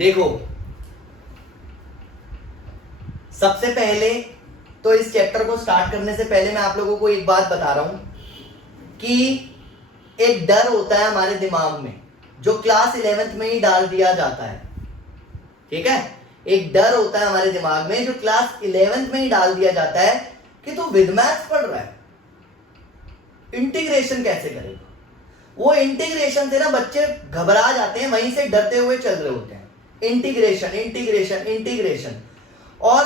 देखो, सबसे पहले तो इस चैप्टर को स्टार्ट करने से पहले मैं आप लोगों को एक बात बता रहा हूं कि एक डर होता है हमारे दिमाग में जो क्लास 11th में ही डाल दिया जाता है। ठीक है, एक डर होता है हमारे दिमाग में जो क्लास 11th में ही डाल दिया जाता है कि तू विद मैथ्स पढ़ रहा है, इंटीग्रेशन कैसे करेगा। वो इंटीग्रेशन से ना बच्चे घबरा जाते हैं, वहीं से डरते हुए चल रहे होते हैं। इंटीग्रेशन इंटीग्रेशन इंटीग्रेशन और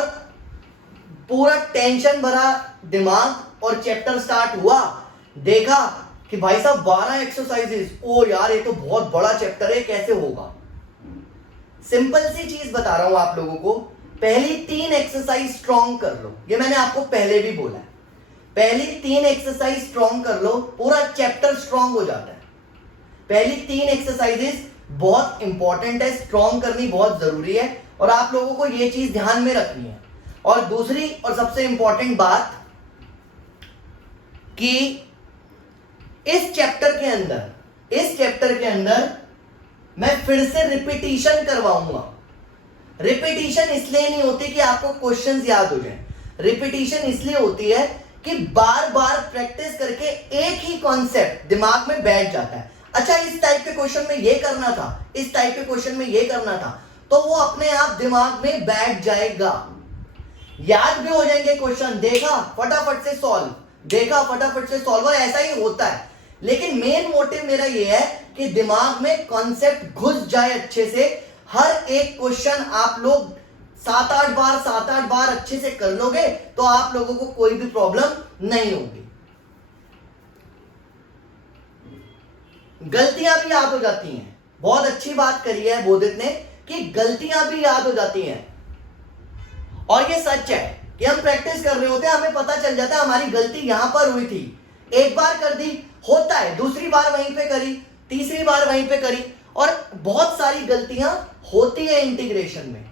पूरा टेंशन भरा दिमाग। और चैप्टर स्टार्ट हुआ, देखा कि भाई साहब 12 एक्सरसाइजेस, ओ यार ये तो बहुत बड़ा चैप्टर है, कैसे होगा। सिंपल सी चीज बता रहा हूं आप लोगों को, पहली 3 एक्सरसाइज स्ट्रॉन्ग कर लो। ये मैंने आपको पहले भी बोला है, पहली 3 एक्सरसाइज स्ट्रॉन्ग कर लो, पूरा चैप्टर स्ट्रॉन्ग हो जाता है। पहली 3 एक्सरसाइजेस बहुत इंपॉर्टेंट है, स्ट्रॉन्ग करनी बहुत जरूरी है और आप लोगों को यह चीज ध्यान में रखनी है। और दूसरी और सबसे इंपॉर्टेंट बात कि इस चैप्टर के अंदर मैं फिर से रिपीटिशन करवाऊंगा। रिपीटिशन इसलिए नहीं होती कि आपको क्वेश्चंस याद हो जाएं, रिपीटिशन इसलिए होती है कि बार बार प्रैक्टिस करके एक ही कॉन्सेप्ट दिमाग में बैठ जाता है। अच्छा, इस टाइप के क्वेश्चन में ये करना था, इस टाइप के क्वेश्चन में ये करना था, तो वो अपने आप दिमाग में बैठ जाएगा, याद भी हो जाएंगे क्वेश्चन। देखा फटाफट से सॉल्व, देखा फटाफट से सॉल्व, और ऐसा ही होता है। लेकिन मेन मोटिव मेरा ये है कि दिमाग में कॉन्सेप्ट घुस जाए अच्छे से। हर एक क्वेश्चन आप लोग 7-8 बार अच्छे से कर लोगे तो आप लोगों को कोई भी प्रॉब्लम नहीं होगी। गलतियां भी याद हो जाती हैं, बहुत अच्छी बात करी है बोधित ने कि गलतियां भी याद हो जाती हैं। और ये सच है कि हम प्रैक्टिस कर रहे होते हैं, हमें पता चल जाता है हमारी गलती यहां पर हुई थी, एक बार कर दी, होता है, दूसरी बार वहीं पे करी, तीसरी बार वहीं पे करी, और बहुत सारी गलतियां होती है इंटीग्रेशन में।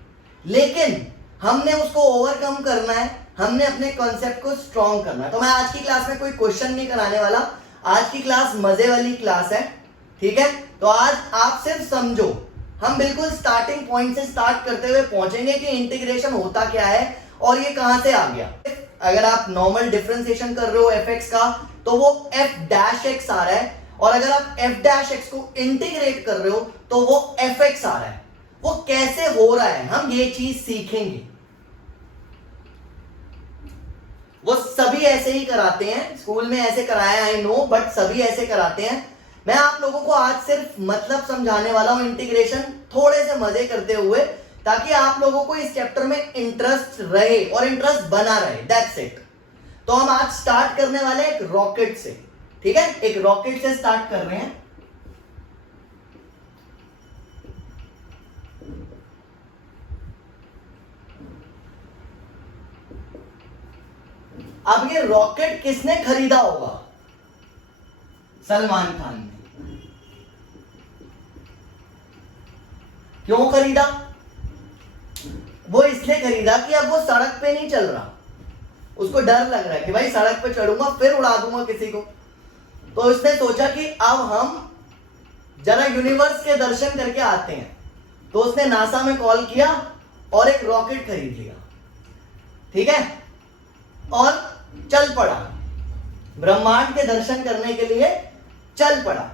लेकिन हमने उसको ओवरकम करना है, हमने अपने कॉन्सेप्ट को स्ट्रॉन्ग करना है। तो मैं आज की क्लास में कोई क्वेश्चन नहीं कराने वाला, आज की क्लास मजे वाली क्लास है। ठीक है, तो आज आप सिर्फ समझो, हम बिल्कुल स्टार्टिंग पॉइंट से स्टार्ट करते हुए पहुंचेंगे कि इंटीग्रेशन होता क्या है और ये कहां से आ गया। अगर आप नॉर्मल डिफरेंशिएशन कर रहे हो fx का तो वो f' आ रहा है, और अगर आप f' को इंटीग्रेट कर रहे हो तो वो fx आ रहा है। वो कैसे हो रहा है हम ये चीज सीखेंगे। वो सभी ऐसे ही कराते हैं, स्कूल में ऐसे कराया आई नो, बट सभी ऐसे कराते हैं। मैं आप लोगों को आज सिर्फ मतलब समझाने वाला हूं, इंटीग्रेशन थोड़े से मजे करते हुए, ताकि आप लोगों को इस चैप्टर में इंटरेस्ट रहे और इंटरेस्ट बना रहे। That's it. तो हम आज स्टार्ट करने वाले एक रॉकेट से। ठीक है, एक रॉकेट से स्टार्ट कर रहे हैं। अब ये रॉकेट किसने खरीदा होगा? सलमान खान ने। क्यों खरीदा? वो इसलिए खरीदा कि अब वो सड़क पे नहीं चल रहा, उसको डर लग रहा है कि भाई सड़क पे चढ़ूंगा फिर उड़ा दूंगा किसी को। तो उसने सोचा कि अब हम जरा यूनिवर्स के दर्शन करके आते हैं। तो उसने नासा में कॉल किया और एक रॉकेट खरीद लिया। ठीक है, और चल पड़ा, ब्रह्मांड के दर्शन करने के लिए चल पड़ा।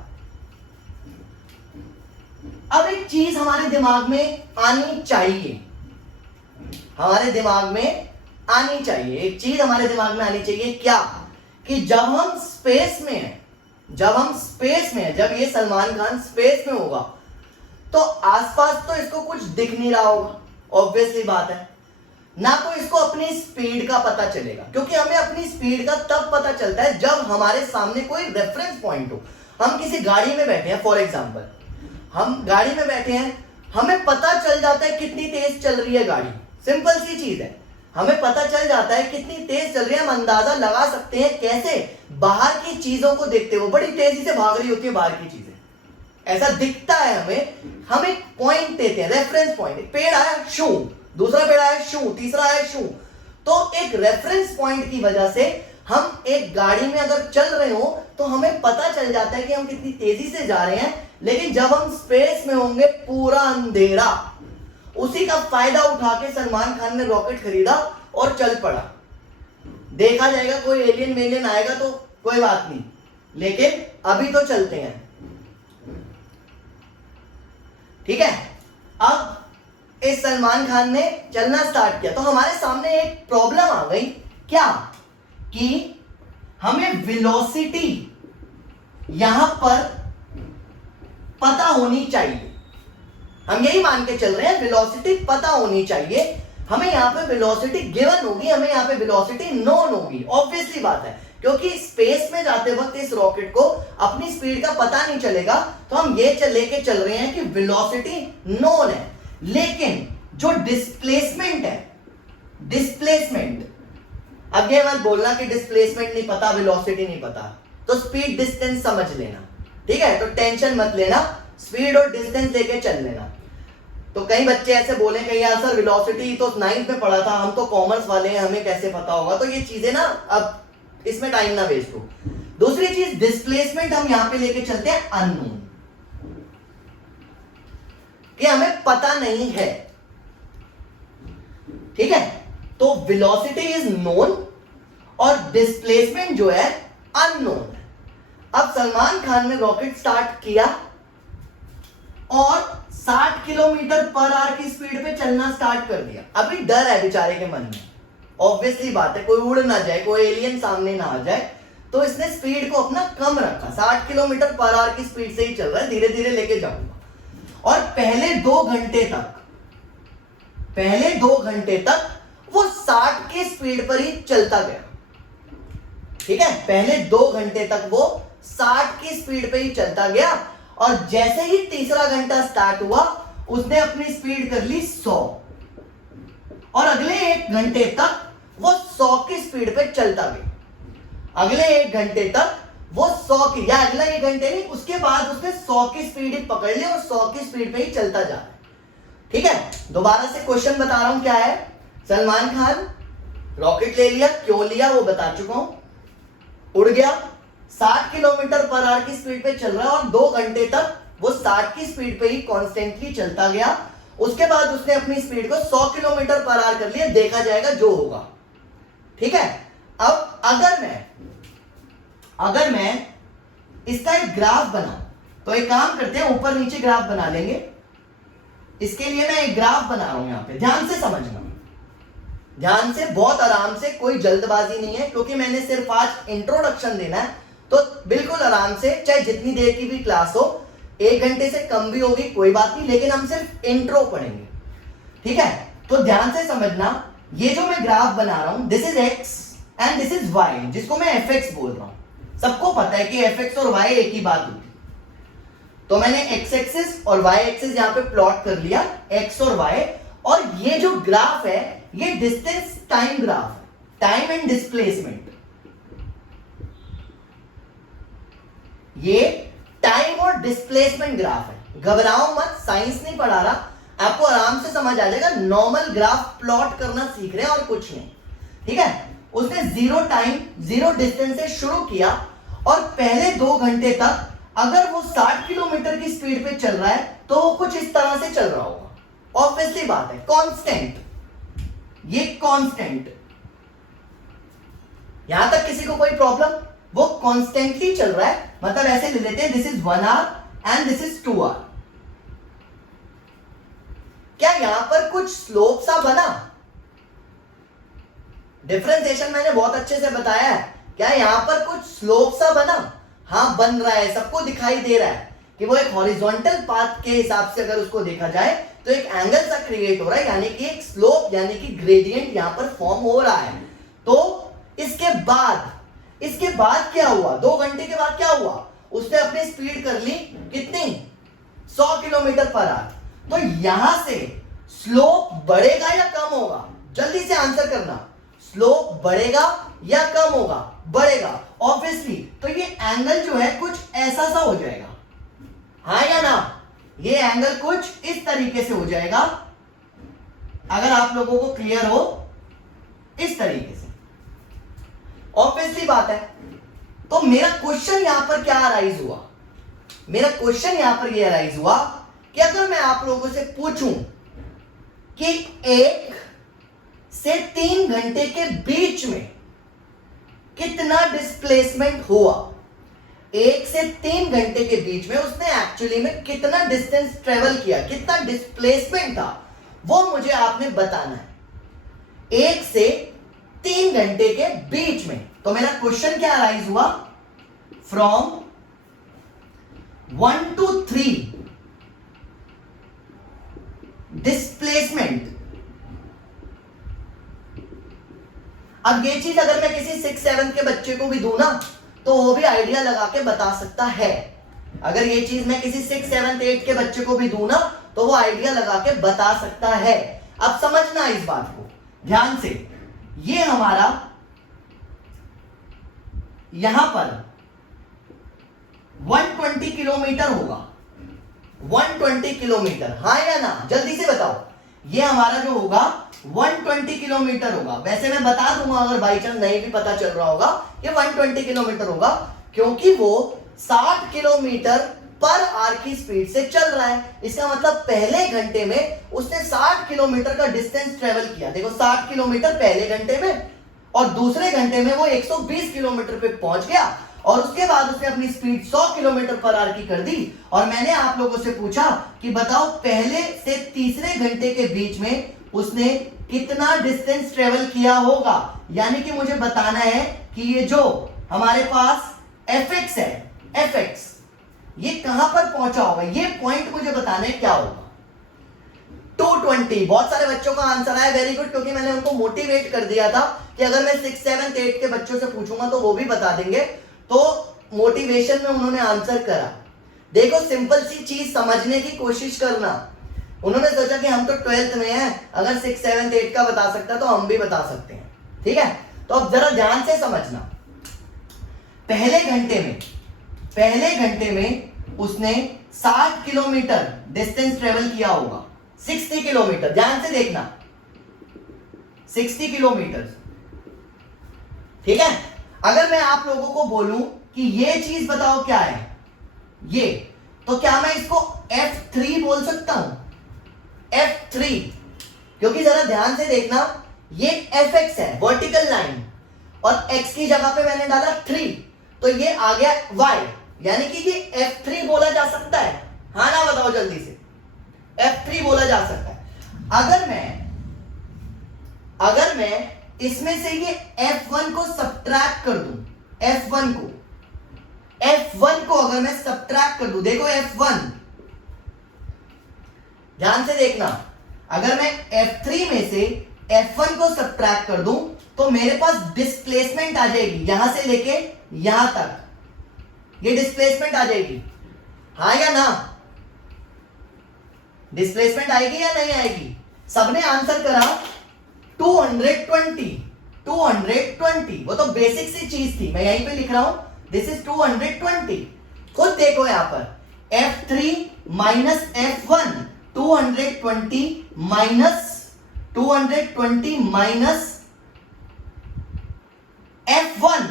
अब एक चीज हमारे दिमाग में आनी चाहिए, हमारे दिमाग में आनी चाहिए, एक चीज हमारे दिमाग में आनी चाहिए। क्या? कि जब हम स्पेस में हैं, जब ये सलमान खान स्पेस में होगा तो आसपास तो इसको कुछ दिख नहीं रहा होगा, ऑब्वियसली बात है ना। तो इसको अपनी स्पीड का पता चलेगा, क्योंकि हमें अपनी स्पीड का तब पता चलता है जब हमारे सामने कोई रेफरेंस पॉइंट हो। हम किसी गाड़ी में बैठे हैं, फॉर एग्जांपल हम गाड़ी में बैठे हैं, हमें पता चल जाता है कितनी तेज चल रही है गाड़ी। सिंपल सी चीज है, हमें पता चल जाता है कितनी तेज चल रही है। हम अंदाजा लगा सकते हैं कैसे? बाहर की चीजों को देखते हुए, बड़ी तेजी से भाग रही होती है बाहर की चीजें, ऐसा दिखता है हमें। हम एक पॉइंट देते हैं, रेफरेंस पॉइंट। पेड़ आया शू, दूसरा पेड़ आया शू, तीसरा आया शू। तो एक रेफरेंस पॉइंट की वजह से हम एक गाड़ी में अगर चल रहे हो तो हमें पता चल जाता है कि हम कितनी तेजी से जा रहे हैं। लेकिन जब हम स्पेस में होंगे, पूरा अंधेरा, उसी का फायदा उठा के सलमान खान ने रॉकेट खरीदा और चल पड़ा। देखा जाएगा कोई एलियन मेलियन आएगा तो कोई बात नहीं, लेकिन अभी तो चलते हैं। ठीक है, अब इस सलमान खान ने चलना स्टार्ट किया तो हमारे सामने एक प्रॉब्लम आ गई, क्या कि हमें वेलोसिटी यहां पर पता होनी चाहिए। हम यही मान के चल रहे हैं वेलोसिटी पता होनी चाहिए। हमें यहाँ पे वेलोसिटी गिवन होगी, हमें यहाँ पे वेलोसिटी नोन होगी। ऑब्वियसली बात है, क्योंकि स्पेस में जाते वक्त इस रॉकेट को अपनी स्पीड का पता नहीं चलेगा, तो हम ये लेके चल रहे हैं कि वेलोसिटी नोन है। लेकिन जो डिस्प्लेसमेंट है, डिस्प्लेसमेंट, अब ये मत बोलना कि डिस्प्लेसमेंट नहीं पता वेलोसिटी नहीं पता, तो स्पीड डिस्टेंस समझ लेना। ठीक है, तो टेंशन मत लेना, स्पीड और डिस्टेंस लेके चल लेना। तो कई बच्चे ऐसे बोले कि यार सर वेलोसिटी तो 9th में पढ़ा था, हम तो कॉमर्स वाले हैं, हमें कैसे पता होगा। तो ये चीजें ना अब इसमें टाइम ना वेस्ट हो। दूसरी चीज डिस्प्लेसमेंट हम यहां पे लेके चलते हैं अननोन, कि हमें पता नहीं है। ठीक है, तो वेलोसिटी इज नोन और डिस्प्लेसमेंट जो है अननोन है। अब सलमान खान ने रॉकेट स्टार्ट किया और 60 किलोमीटर पर आवर की स्पीड पे चलना स्टार्ट कर दिया। अभी डर है बेचारे के मन में, ऑब्वियसली बात है, कोई उड़ ना जाए, कोई एलियन सामने ना आ जाए, तो इसने स्पीड को अपना कम रखा। 60 किलोमीटर पर आवर की स्पीड से ही चल रहा है, धीरे धीरे लेके जाऊंगा। और पहले 2 घंटे तक वो 60 की स्पीड पर ही चलता गया। ठीक है, पहले 2 घंटे तक वो 60 की स्पीड पे ही चलता गया, और जैसे ही तीसरा घंटा स्टार्ट हुआ उसने अपनी स्पीड कर ली 100, और अगले 1 घंटे तक वो 100 की स्पीड पे चलता गया। अगले 1 घंटे तक वो 100 की, या अगला 1 घंटे नहीं, उसके बाद उसने 100 की स्पीड ही पकड़ ली और 100 की स्पीड पे ही चलता जा रहा है। ठीक है, दोबारा से क्वेश्चन बता रहा हूं क्या है। सलमान खान रॉकेट ले लिया, क्यों लिया वो बता चुका हूं, उड़ गया, 60 किलोमीटर पर आवर की स्पीड पे चल रहा है, और 2 घंटे तक वो 60 की स्पीड पे ही कॉन्स्टेंटली चलता गया। उसके बाद उसने अपनी स्पीड को 100 किलोमीटर पर आवर कर लिया, देखा जाएगा जो होगा। ठीक है, अब अगर मैं इसका एक ग्राफ बनाऊं, तो एक काम करते हैं, ऊपर नीचे ग्राफ बना लेंगे। इसके लिए मैं एक ग्राफ बना रहा हूं, यहां पे ध्यान से समझना, ध्यान से, बहुत आराम से, कोई जल्दबाजी नहीं है, क्योंकि मैंने सिर्फ आज इंट्रोडक्शन देना है, तो बिल्कुल आराम से, चाहे जितनी देर की भी क्लास हो, 1 घंटे से कम भी होगी कोई बात नहीं, लेकिन हम सिर्फ इंट्रो पढ़ेंगे। ठीक है, तो ध्यान से समझना, ये जो मैं ग्राफ बना रहा हूं, this is X and this is Y, जिसको मैं एफ एक्स बोल रहा हूं। सबको पता है कि एफ एक्स और वाई एक ही बात होती है। तो मैंने एक्स एक्सिस और वाई एक्सिस यहां पे प्लॉट कर लिया, एक्स और वाई, और ये जो ग्राफ है ये डिस्टेंस टाइम ग्राफ है, टाइम एंड डिस्प्लेसमेंट। ये टाइम और डिस्प्लेसमेंट ग्राफ है। घबराओ मत, साइंस नहीं पढ़ा रहा, आपको आराम से समझ आ जाएगा। नॉर्मल ग्राफ प्लॉट करना सीख रहे हैं और कुछ नहीं। ठीक है, उसने 0 टाइम 0 डिस्टेंस से शुरू किया, और पहले 2 घंटे तक अगर वो 60 किलोमीटर की स्पीड पे चल रहा है तो वो कुछ इस तरह से चल रहा होगा। ऑब्वियसली बात है, कांस्टेंट, ये कांस्टेंट, यहां तक किसी को कोई प्रॉब्लम? वो कांस्टेंटली चल रहा है, मतलब ऐसे ले लेते हैं, this is 1 hour and this is 2 hour. क्या यहां पर कुछ स्लोप सा बना? डिफरेंशिएशन मैंने बहुत अच्छे से बताया है। क्या यहां पर कुछ स्लोप सा बना? हाँ, बन रहा है, सबको दिखाई दे रहा है कि वो एक हॉरिजॉन्टल पाथ के हिसाब से अगर उसको देखा जाए तो एक एंगल सा क्रिएट हो रहा है, यानी कि एक स्लोप, यानी कि ग्रेडियंट यहां पर फॉर्म हो रहा है। तो इसके बाद क्या हुआ? 2 घंटे के बाद क्या हुआ? उसने अपनी स्पीड कर ली कितनी? 100 किलोमीटर पर आवर। तो यहां से स्लोप बढ़ेगा या कम होगा? जल्दी से आंसर करना, स्लोप बढ़ेगा या कम होगा? बढ़ेगा, ऑब्वियसली। तो ये एंगल जो है कुछ ऐसा सा हो जाएगा, हाँ या ना? ये एंगल कुछ इस तरीके से हो जाएगा, अगर आप लोगों को क्लियर हो, इस तरीके से। ऑब्वियसली बात है। तो मेरा क्वेश्चन यहां पर क्या अराइज हुआ? मेरा क्वेश्चन यहां पर यह अराइज हुआ कि अगर मैं आप लोगों से पूछूं कि 1 से 3 घंटे के बीच में कितना डिस्प्लेसमेंट हुआ। 1 से 3 घंटे के बीच में उसने एक्चुअली में कितना डिस्टेंस ट्रेवल किया, कितना डिस्प्लेसमेंट था, वो मुझे आपने बताना है 1 से 3 घंटे के बीच में। तो मेरा क्वेश्चन क्या राइज हुआ, फ्रॉम 1 to 3 डिस्प्लेसमेंट। अब ये चीज अगर मैं किसी 6-7 के बच्चे को भी दूं ना, तो वो भी आइडिया लगा के बता सकता है। अगर ये चीज मैं किसी 6, 7, 8 के बच्चे को भी दूं ना, तो वो आइडिया लगा के बता सकता है। अब समझना इस बात को ध्यान से, ये हमारा यहां पर 120 किलोमीटर होगा, 120 किलोमीटर, हाँ या ना, जल्दी से बताओ। ये हमारा जो होगा 120 किलोमीटर होगा। वैसे मैं बता दूंगा अगर बाई चांस नहीं भी पता चल रहा होगा, ये 120 किलोमीटर होगा, क्योंकि वो 60 किलोमीटर पर आवर की स्पीड से चल रहा है। इसका मतलब पहले घंटे में उसने 60 किलोमीटर का डिस्टेंस ट्रेवल किया। देखो 60 किलोमीटर पहले घंटे में, और दूसरे घंटे में वो 120 किलोमीटर पे पहुंच गया, और उसके बाद उसने अपनी स्पीड 100 किलोमीटर पर आवर की कर दी। और मैंने आप लोगों से पूछा कि बताओ पहले से तीसरे घंटे के बीच में उसने कितना डिस्टेंस ट्रेवल किया होगा। यानी कि मुझे बताना है कि ये जो हमारे पास fx है, fx ये कहां पर पहुंचा होगा, ये पॉइंट मुझे बताना है क्या होगा। 220। बहुत सारे बच्चों का आंसर आया, वेरी गुड, क्योंकि मैंने उनको मोटिवेट कर दिया था कि अगर मैं 6, 7, 8 के बच्चों से पूछूंगा तो वो भी बता देंगे। तो मोटिवेशन में उन्होंने आंसर करा। देखो सिंपल सी चीज समझने की कोशिश करना। उन्होंने सोचा कि हम तो 12th में हैं, अगर 6, 7, 8 का बता सकता तो हम भी बता सकते हैं। ठीक है, तो अब जरा ध्यान से समझना। पहले घंटे में उसने 60 किलोमीटर डिस्टेंस ट्रेवल किया होगा, 60 किलोमीटर, ध्यान से देखना, 60 किलोमीटर। ठीक है, अगर मैं आप लोगों को बोलूं कि ये चीज बताओ क्या है ये, तो क्या मैं इसको F3 बोल सकता हूं, F3, क्योंकि जरा ध्यान से देखना, ये fx है वर्टिकल लाइन, और x की जगह पे मैंने डाला 3, तो ये आ गया y, यानी कि ये F3 बोला जा सकता है। हाँ ना, बताओ जल्दी से, F3 बोला जा सकता है। अगर मैं इसमें से ये F1 को सब्ट्रैक्ट कर दूं, F1 को अगर मैं सब्ट्रैक्ट कर दूं, देखो F1, ध्यान से देखना, अगर मैं F3 में से F1 को सब्ट्रैक्ट कर दूं तो मेरे पास डिस्प्लेसमेंट आ जाएगी, यहां से लेके यहां तक, ये डिस्प्लेसमेंट आ जाएगी। हाँ या ना, डिस्प्लेसमेंट आएगी या नहीं आएगी? सबने आंसर करा 220, वो तो बेसिक सी चीज थी, मैं यहीं पे लिख रहा हूं, दिस इज 220। खुद देखो यहां पर F3 minus F1, 220 minus F1,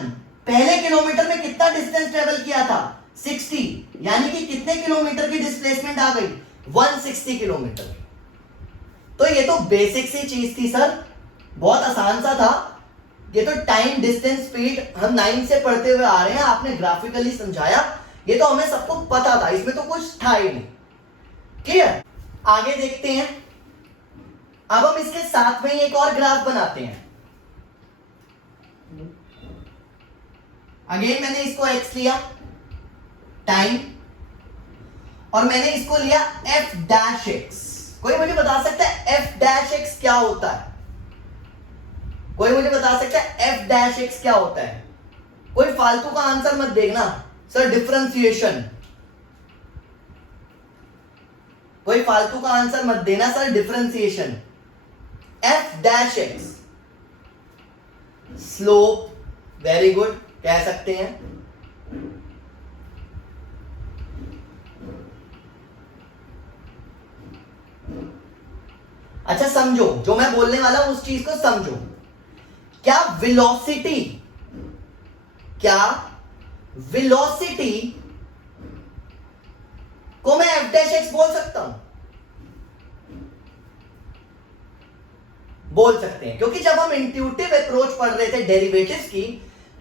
पहले किलोमीटर में कितना डिस्टेंस ट्रेवल किया था, 60, यानी कि कितने किलोमीटर की डिस्प्लेसमेंट आ गई, 160 किलोमीटर। तो ये तो बेसिक सी चीज थी सर, बहुत आसान सा था। ये तो टाइम डिस्टेंस स्पीड हम 9 से पढ़ते हुए आ रहे हैं, आपने ग्राफिकली समझाया, ये तो हमें सबको पता था, इसमें तो कुछ था ही नहीं। क्लियर? आगे देखते हैं। अब हम इसके साथ में एक और ग्राफ बनाते हैं। अगेन मैंने इसको x लिया टाइम, और मैंने इसको लिया f डैश x। कोई मुझे बता सकता है f डैश x क्या होता है? कोई मुझे बता सकता है f डैश x क्या होता है? कोई फालतू का आंसर मत देखना सर, डिफरेंशिएशन। कोई फालतू का आंसर मत देना sir, differentiation. f dash x slope, very good, कह सकते हैं। अच्छा समझो, जो मैं बोलने वाला हूं उस चीज को समझो। क्या वेलोसिटी को मैं f डैश x बोल सकता हूं? बोल सकते हैं, क्योंकि जब हम इंट्यूटिव अप्रोच पढ़ रहे थे डेरिवेटिव्स की,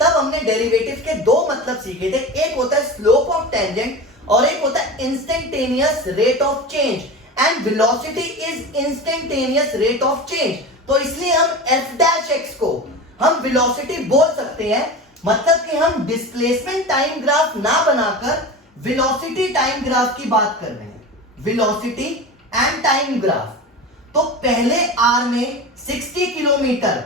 तब हमने डेरिवेटिव्स के दो मतलब सीखे थे। एक होता है स्लोप ऑफ टेंजेंट और एक होता है instantaneous rate of change, and velocity is instantaneous rate of change. तो इसलिए हम एफ डैश एक्स को हम वेलोसिटी बोल सकते हैं, मतलब कि हम डिस्प्लेसमेंट टाइम ग्राफ ना बनाकर वेलोसिटी टाइम ग्राफ की बात कर रहे हैं, वेलोसिटी एंड टाइम ग्राफ। तो पहले आर में 60 किलोमीटर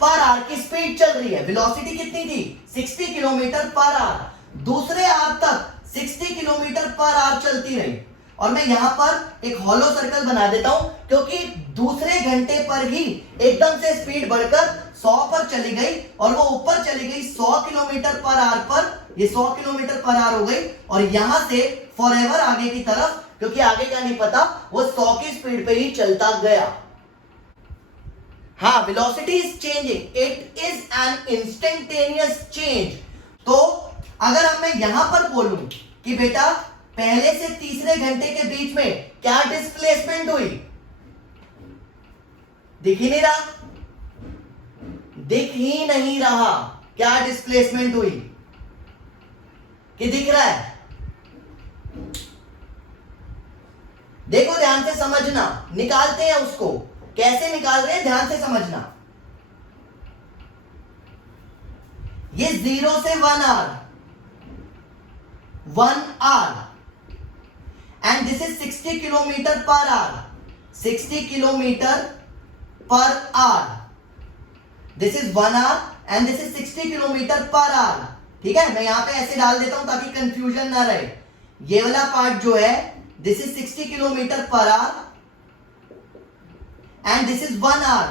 पर आर की स्पीड चल रही है, वेलोसिटी कितनी थी 60 किलोमीटर पर आर। दूसरे आर तक 60 किलोमीटर पर आर चलती रही, और मैं यहां पर एक हॉलो सर्कल बना देता हूं, क्योंकि दूसरे घंटे पर ही एकदम से स्पीड बढ़कर 100 पर चली गई, और वो ऊपर चली गई 100 किलोमीटर पर आर पर, ये 100 किलोमीटर पर आर हो गई, और यहां से फॉरएवर आगे की तरफ, क्योंकि आगे का नहीं पता, वो 100 की स्पीड पे ही चलता गया। हाँ, velocity is changing, it is an instantaneous change. तो अगर अब मैं यहां पर बोलूं कि बेटा पहले से तीसरे घंटे के बीच में क्या डिस्प्लेसमेंट हुई, दिख ही नहीं रहा, दिख ही नहीं रहा क्या डिस्प्लेसमेंट हुई, कि दिख रहा है? देखो ध्यान से समझना, निकालते हैं उसको, कैसे निकाल रहे हैं ध्यान से समझना। ये 0 से 1 hour, 1 hour, and this is 60 kilometre per hour, 60 kilometre per hour, this is 1 hour and this is 60 kilometre per hour. ठीक है, मैं यहां पे ऐसे डाल देता हूं ताकि कंफ्यूजन ना रहे। ये वाला पार्ट जो है this is 60 kilometre per hour and this is 1 hour,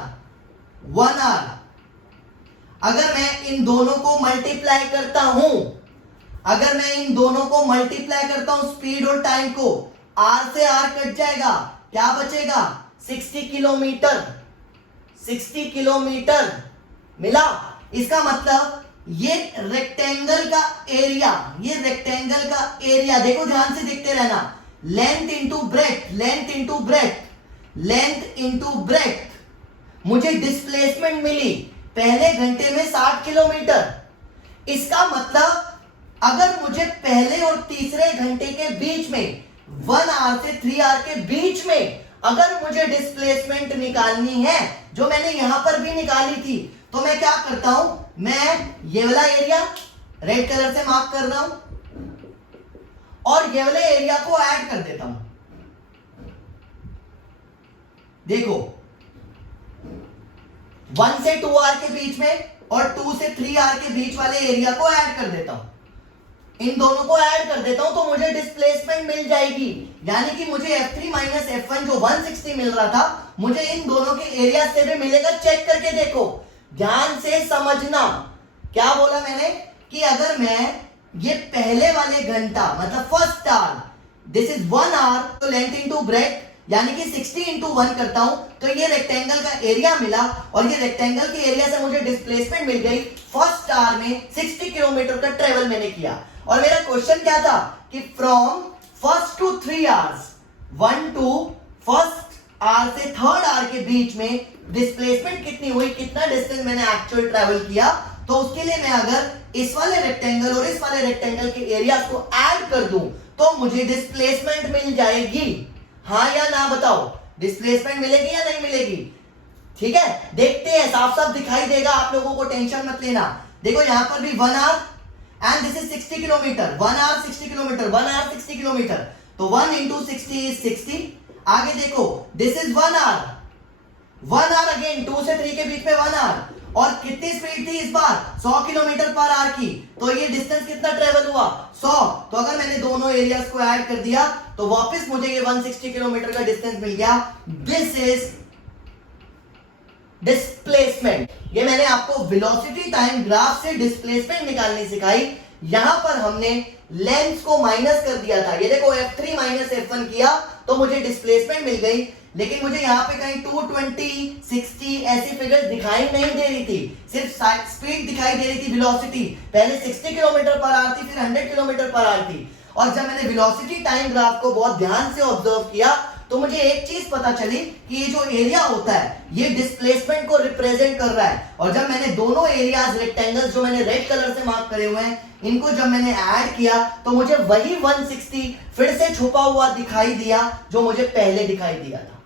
1 hour. अगर मैं इन दोनों को मल्टीप्लाई करता हूं, अगर मैं इन दोनों को मल्टीप्लाई करता हूं स्पीड और टाइम को, आर से आर कट जाएगा, क्या बचेगा 60 किलोमीटर, 60 किलोमीटर मिला। इसका मतलब ये रेक्टेंगल का एरिया, ये रेक्टेंगल का एरिया देखो ध्यान से देखते रहना, length into breath, length into breath, length into breath. मुझे डिस्प्लेसमेंट मिली पहले घंटे में 60 किलोमीटर। इसका मतलब अगर मुझे पहले और तीसरे घंटे के बीच में 1 आवर से 3 आवर के बीच में अगर मुझे डिस्प्लेसमेंट निकालनी है, जो मैंने यहां पर भी निकाली थी, तो मैं क्या करता हूं, मैं ये वाला एरिया रेड कलर से मार्क कर रहा हूं और ये वाले एरिया को ऐड कर देता हूं। देखो 1 से 2 आवर के बीच में और 2 से 3 आवर के बीच वाले एरिया को ऐड कर देता हूं, इन दोनों को ऐड कर देता हूं, तो मुझे डिस्प्लेसमेंट मिल जाएगी। यानी कि मुझे F3 माइनस F1 जो 160 मिल रहा था, मुझे इन दोनों के एरिया से भी मिलेगा। चेक करके देखो, ध्यान से समझना। क्या बोला मैंने कि अगर मैं ये पहले वाले घंटा मतलब first hour, this is 1 hour, तो लेंथ इंटू ब्रेथ यानी कि 60 इंटू 1 करता हूं, तो ये रेक्टेंगल का एरिया मिला, और ये रेक्टेंगल के एरिया से मुझे डिस्प्लेसमेंट मिल गई। फर्स्ट आवर में 60 किलोमीटर का ट्रेवल मैंने किया, और मेरा क्वेश्चन क्या था कि from first to 3 hours, 1 to first hour से थर्ड आवर के बीच में डिस्प्लेसमेंट कितनी हुई, कितना डिस्टेंस मैंने एक्चुअल ट्रेवल किया। तो उसके लिए मैं अगर इस वाले रेक्टेंगल और इस वाले रेक्टेंगल के एरियाज को ऐड कर दूं, तो मुझे डिस्प्लेसमेंट मिल जाएगी। हाँ या ना बताओ, डिस्प्लेसमेंट मिलेगी या नहीं मिलेगी? ठीक है, देखते हैं, साफ साफ दिखाई देगा, आप लोगों को टेंशन मत लेना। देखो यहां पर भी 1 hour and this is 60 kilometre, 1 hour 60 kilometre, 1 hour 60 kilometre, तो 1 इंटू 60 इज 60। आगे देखो this is 1 hour, 1 hour again 2 से 3 के बीच में 1 आवर, और कितनी स्पीड थी इस बार 100 किलोमीटर पर आवर की, तो ये डिस्टेंस कितना ट्रेवल हुआ 100। तो अगर मैंने दोनों एरियाज को ऐड कर दिया तो वापस मुझे ये 160 किलोमीटर का डिस्टेंस मिल गया। This is displacement. ये मैंने आपको वेलोसिटी टाइम ग्राफ से डिस्प्लेसमेंट निकालनी सिखाई। यहां पर हमने लेंथ को माइनस कर दिया था, ये देखो F3 माइनस F1 किया तो मुझे डिस्प्लेसमेंट मिल गई, लेकिन मुझे यहाँ पे कहीं 220, 60 ऐसी फिगर्स दिखाई नहीं दे रही थी, सिर्फ स्पीड दिखाई दे रही थी, वेलोसिटी पहले 60 किलोमीटर पर आवर थी, फिर 100 किलोमीटर पर आवर थी। और जब मैंने वेलोसिटी टाइम ग्राफ को बहुत ध्यान से ऑब्जर्व किया तो मुझे एक चीज पता चली कि ये जो एरिया होता है ये डिस्प्लेसमेंट को रिप्रेजेंट कर रहा है। और जब मैंने दोनों एरियाज रेक्टेंगल्स जो मैंने रेड कलर से मार्क करे हुए हैं इनको जब मैंने ऐड किया तो मुझे वही 160 फिर से छुपा हुआ दिखाई दिया जो मुझे पहले दिखाई दिया था।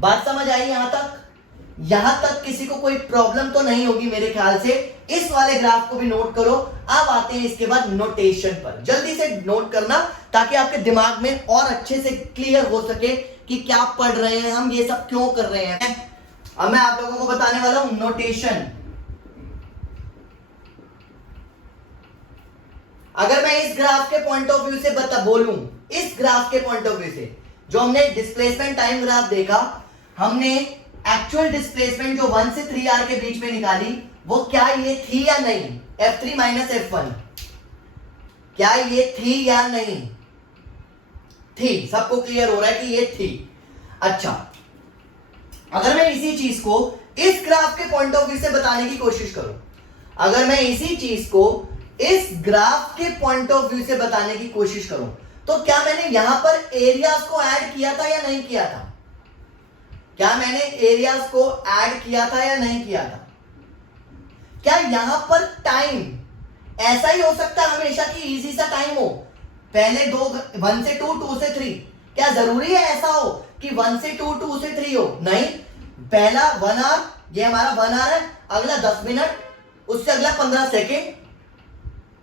बात समझ आई यहां तक? यहां तक किसी को कोई प्रॉब्लम तो नहीं होगी मेरे ख्याल से। इस वाले ग्राफ को भी नोट करो। अब आते हैं इसके बाद नोटेशन पर। जल्दी से नोट करना ताकि आपके दिमाग में और अच्छे से क्लियर हो सके कि क्या पढ़ रहे हैं हम, ये सब क्यों कर रहे हैं। अब मैं आप लोगों को बताने वाला हूं नोटेशन। अगर मैं इस ग्राफ के पॉइंट ऑफ व्यू से बोलूं, इस ग्राफ के पॉइंट ऑफ व्यू से जो हमने डिस्प्लेसमेंट टाइम ग्राफ देखा, हमने एक्चुअल डिस्प्लेसमेंट जो 1 से 3r के बीच में निकाली वो क्या ये थी या नहीं? F3 माइनस F1 क्या ये थी या नहीं थी? सबको क्लियर हो रहा है कि ये थी। अच्छा, अगर मैं इसी चीज को इस ग्राफ के पॉइंट ऑफ व्यू से बताने की कोशिश करूं, अगर मैं इसी चीज को इस ग्राफ के पॉइंट ऑफ व्यू से बताने की कोशिश करूं तो क्या मैंने यहां पर एरियाज को ऐड किया था या नहीं किया था? क्या मैंने एरियाज को ऐड किया था या नहीं किया था? क्या यहां पर टाइम ऐसा ही हो सकता है हमेशा कि इजी सा टाइम हो, पहले 1 से 2, 2 से 3? क्या जरूरी है ऐसा हो कि 1 से 2, 2 से 3 हो? नहीं, पहला 1 आवर, ये हमारा 1 आवर है, अगला 10 मिनट, उससे अगला 15 सेकेंड,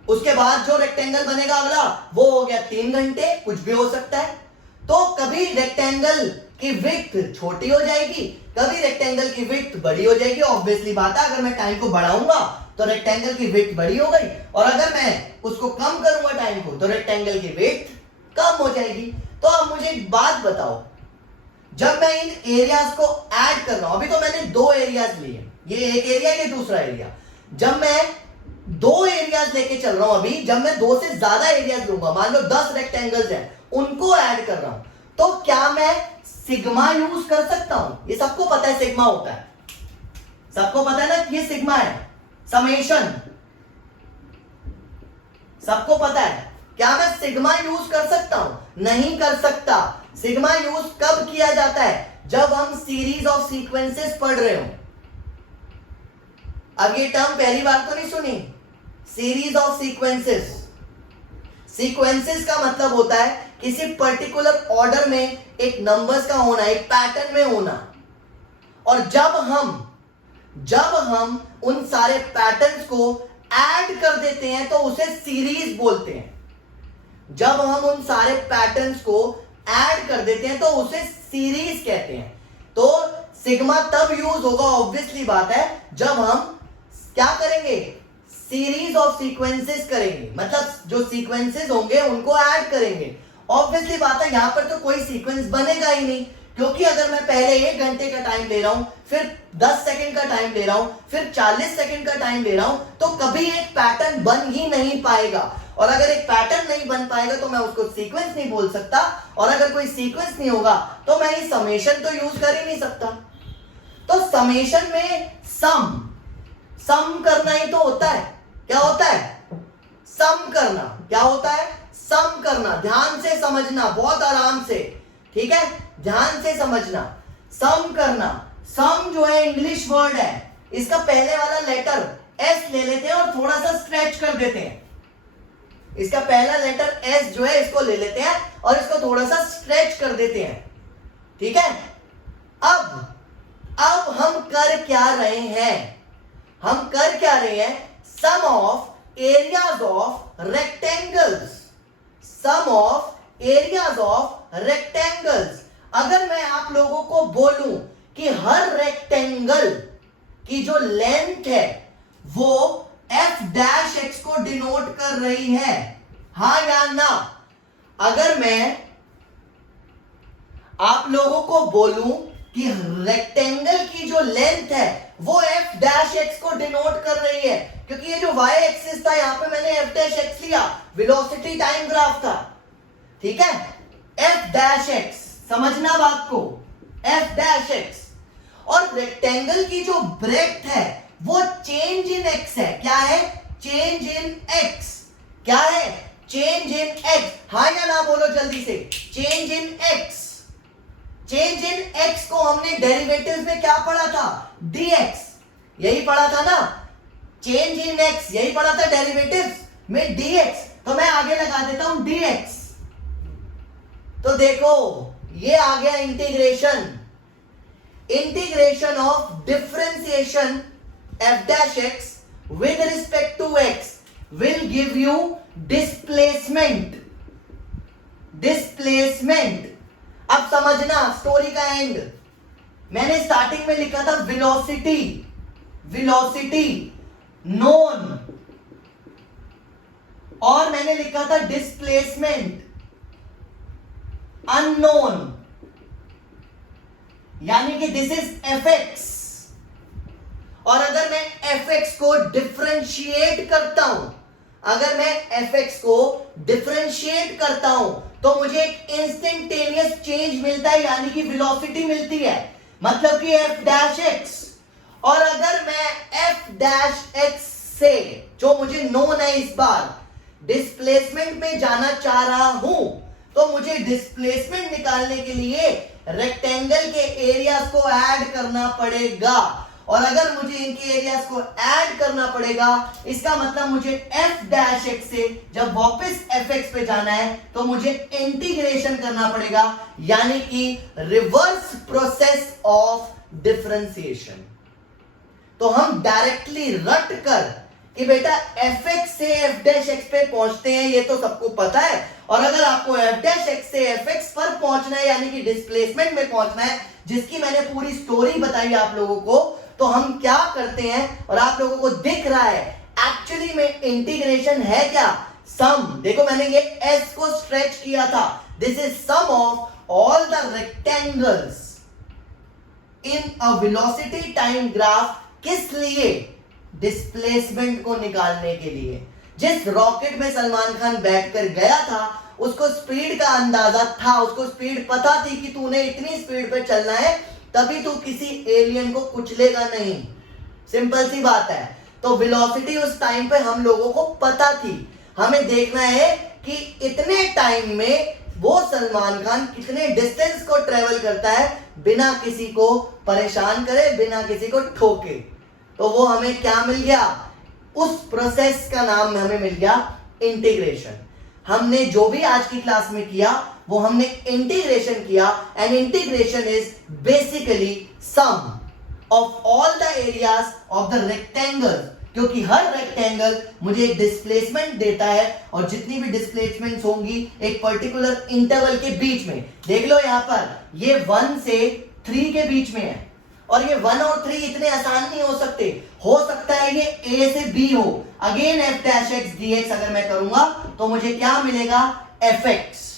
उसके बाद जो रेक्टेंगल बनेगा अगला वो हो गया 3 घंटे, कुछ भी हो सकता है। तो कभी रेक्टेंगल की विड्थ छोटी हो जाएगी, कभी रेक्टेंगल की विड्थ बड़ी हो जाएगी। ऑब्वियसली बात है, अगर मैं टाइम को बढ़ाऊंगा तो रेक्टेंगल की विड्थ बड़ी हो गई, और अगर मैं उसको कम करूंगा टाइम को तो रेक्टेंगल की विड्थ कम हो जाएगी। तो अब मुझे एक बात बताओ, जब मैं इन एरियाज को ऐड कर रहा हूं, अभी तो मैंने 2 एरियाज लिए, ये एक एरिया, ये दूसरा एरिया, जब मैं 2 एरियाज लेके चल रहा हूं, अभी जब मैं 2 से ज्यादा एरियाज लूंगा, मान लो 10 रेक्टेंगल्स हैं, उनको ऐड कर रहा हूं, तो क्या मैं सिग्मा यूज कर सकता हूं? ये सबको पता है सिग्मा होता है, सबको पता है ना ये सिग्मा है, समेशन, सबको पता है। क्या मैं सिग्मा यूज कर सकता हूं? नहीं कर सकता। सिग्मा यूज कब किया जाता है? जब हम सीरीज ऑफ सीक्वेंसेस पढ़ रहे हो। अब ये टर्म पहली बार तो नहीं सुनी, सीरीज ऑफ सीक्वेंसेस। सीक्वेंसेस का मतलब होता है किसी पर्टिकुलर ऑर्डर में एक नंबर्स का होना, एक पैटर्न में होना। और जब हम उन सारे पैटर्न्स को ऐड कर देते हैं तो उसे सीरीज बोलते हैं। जब हम उन सारे पैटर्न्स को ऐड कर देते हैं तो उसे सीरीज कहते हैं। तो सिग्मा तब यूज होगा, ऑब्वियसली बात है, जब हम क्या करेंगे? सीरीज ऑफ सीक्वेंसेस करेंगे, मतलब जो सीक्वेंसेस होंगे उनको ऐड करेंगे। ऑब्वियसली बात है, यहां पर तो कोई सीक्वेंस बनेगा ही नहीं, क्योंकि अगर मैं पहले 1 घंटे का टाइम ले रहा हूं, फिर 10 सेकंड का टाइम ले रहा हूं, फिर 40 सेकंड का टाइम ले रहा हूं, तो कभी एक पैटर्न बन ही नहीं पाएगा। और अगर एक पैटर्न नहीं बन पाएगा तो मैं उसको सीक्वेंस नहीं बोल सकता, और अगर कोई सीक्वेंस नहीं होगा तो मैं ये समेशन तो यूज कर ही नहीं सकता। तो समेशन में सम करना ही तो होता है। क्या होता है? सम करना। क्या होता है? सम करना। ध्यान से समझना, बहुत आराम से, ठीक है, ध्यान से समझना। सम करना, सम जो है इंग्लिश वर्ड है, इसका पहले वाला लेटर एस ले लेते हैं और थोड़ा सा स्ट्रेच कर देते हैं। इसका पहला लेटर एस जो है इसको ले लेते हैं और इसको थोड़ा सा स्ट्रेच कर देते हैं, ठीक है। अब हम कर क्या रहे हैं? हम कर क्या रहे हैं? Sum of areas of rectangles. Sum of areas of rectangles. अगर मैं आप लोगों को बोलूं कि हर रेक्टेंगल की जो लेंथ है वो f डैश x को डिनोट कर रही है, हाँ या ना? अगर मैं आप लोगों को बोलूं कि रेक्टेंगल की जो लेंथ है वो f डैश x को डिनोट कर रही है, क्योंकि ये जो y एक्सिस था यहां पे मैंने f डैश x लिया, वेलोसिटी टाइम ग्राफ था, ठीक है। f डैश x, समझना बात को, f डैश x। और रेक्टेंगल की जो ब्रेड्थ है वो चेंज इन x है। क्या है? Change in x। क्या है? Change in x। हाँ या ना बोलो जल्दी से, change in x। Change in x को हमने डेरिवेटिव्स में क्या पढ़ा था? dx, यही पढ़ा था ना? चेंज इन एक्स यही पढ़ा था डेरिवेटिव्स में dx, तो मैं आगे लगा देता हूं dx। तो देखो ये आ गया integration, integration of differentiation f dash x with respect to x will give you displacement, displacement। अब समझना स्टोरी का एंड। मैंने स्टार्टिंग में लिखा था वेलोसिटी, वेलोसिटी नोन, और मैंने लिखा था डिस्प्लेसमेंट अननोन, यानी कि दिस इज fx। और अगर मैं fx को डिफरेंशिएट करता हूं, अगर मैं fx को डिफरेंशिएट करता हूं तो मुझे एक इंस्टेंटेनियस चेंज मिलता है, यानी कि वेलोसिटी मिलती है, मतलब कि f डैश x। और अगर मैं f डैश x से, जो मुझे नोन है, इस बार डिस्प्लेसमेंट में जाना चाह रहा हूं, तो मुझे डिस्प्लेसमेंट निकालने के लिए रेक्टेंगल के एरियाज को ऐड करना पड़ेगा। और अगर मुझे इनके एरियाज को ऐड करना पड़ेगा, इसका मतलब मुझे f डैश x से जब वापस fx पे जाना है तो मुझे इंटीग्रेशन करना पड़ेगा, यानी कि रिवर्स प्रोसेस ऑफ डिफरेंशिएशन। तो हम डायरेक्टली रट कर कि बेटा fx से f डैश x पे पहुंचते हैं, ये तो सबको पता है। और अगर आपको f डैश x से fx पर पहुंचना है, यानी कि डिस्प्लेसमेंट में पहुंचना है, जिसकी मैंने पूरी स्टोरी बताई आप लोगों को, तो हम क्या करते हैं, और आप लोगों को दिख रहा है एक्चुअली में इंटीग्रेशन है क्या? सम। देखो मैंने ये s को स्ट्रेच किया था, this is sum of all the rectangles in a velocity time graph. किस लिए? डिस्प्लेसमेंट को निकालने के लिए। जिस रॉकेट में सलमान खान बैठकर गया था, उसको स्पीड का अंदाजा था, उसको स्पीड पता थी कि तूने इतनी स्पीड पे चलना है, तभी तू किसी एलियन को कुचलेगा नहीं। सिंपल सी बात है। तो वेलोसिटी उस टाइम पे हम लोगों को पता थी। हमें देखना है कि इतने टाइम में वो सलमान खान कितने डिस्टेंस को ट्रेवल करता है बिना किसी को परेशान करे, बिना किसी को ठोके। तो वो हमें क्या मिल गया? उस प्रोसेस का नाम हमें मिल गया इंटीग्रेशन। हमने जो भी आज की क्लास में किया वो हमने इंटीग्रेशन किया, and integration is basically sum of all the areas of the rectangle, क्योंकि हर रेक्टेंगल मुझे एक डिस्प्लेसमेंट देता है, और जितनी भी डिस्प्लेसमेंट्स होंगी एक पर्टिकुलर इंटरवल के बीच में। देख लो यहां पर ये 1 से 3 के बीच में है, और ये 1 और 3 इतने आसान नहीं हो सकते। हो सकता है ये a से b हो। Again f dash x dx अगर मैं करूंगा तो मुझे क्या मिलेगा? fx।